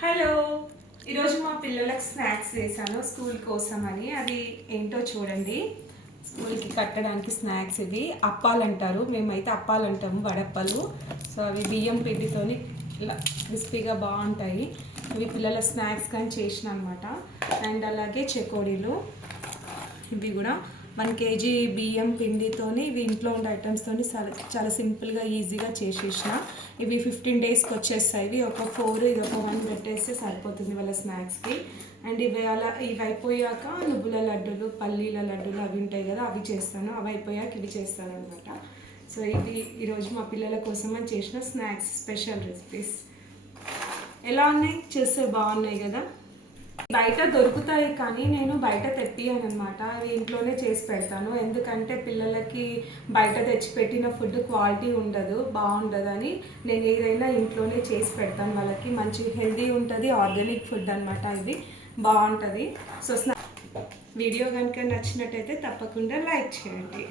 Hello, ఈరోజు మా పిల్లలకు స్నాక్స్ చేశాను స్కూల్ కోసం అని. అది ఏంటో చూడండి. స్కూల్కి కట్టడానికి స్నాక్స్ ఇవి అప్పాలు అంటారు, మేమైతే అప్పాలు అంటాము, వడప్పలు. సో అవి బియ్యం పిండితోని ఇలా క్రిస్పీగా బాగుంటాయి. ఇవి పిల్లల స్నాక్స్ కానీ చేసిన అనమాట. అండ్ అలాగే చెకోడీలు, ఇవి కూడా 1 kg బియ్యం పిండితోని ఇవి ఇంట్లో ఉండే ఐటమ్స్తోని చాలా సింపుల్గా ఈజీగా చేసేసిన. ఇవి 15 డేస్కి వచ్చేస్తాయి. ఇవి ఒక 4, ఇది ఒక 1 పెట్టేస్తే సరిపోతుంది వాళ్ళ స్నాక్స్కి. అండ్ ఇవి అయిపోయాక నువ్వుల లడ్డూలు, పల్లీల లడ్డూలు అవి ఉంటాయి కదా, అవి చేస్తాను. అవి అయిపోయాక ఇవి చేస్తాను అనమాట. సో ఇది ఈరోజు మా పిల్లల కోసం అని చేసిన స్నాక్స్ స్పెషల్ రెసిపీస్. ఎలా ఉన్నాయి? చేస్తే బాగున్నాయి కదా. బయట దొరుకుతాయి కానీ నేను బయట తెప్పియను అనమాట. అవి ఇంట్లోనే చేసి పెడతాను. ఎందుకంటే పిల్లలకి బయట తెచ్చిపెట్టిన ఫుడ్ క్వాలిటీ ఉండదు, బాగుండదని నేను ఏదైనా ఇంట్లోనే చేసి పెడతాను. వాళ్ళకి మంచి హెల్తీ ఉంటుంది, ఆర్గానిక్ ఫుడ్ అనమాట. ఇది బాగుంటుంది. సో వీడియో కనుక నచ్చినట్టయితే తప్పకుండా లైక్ చేయండి.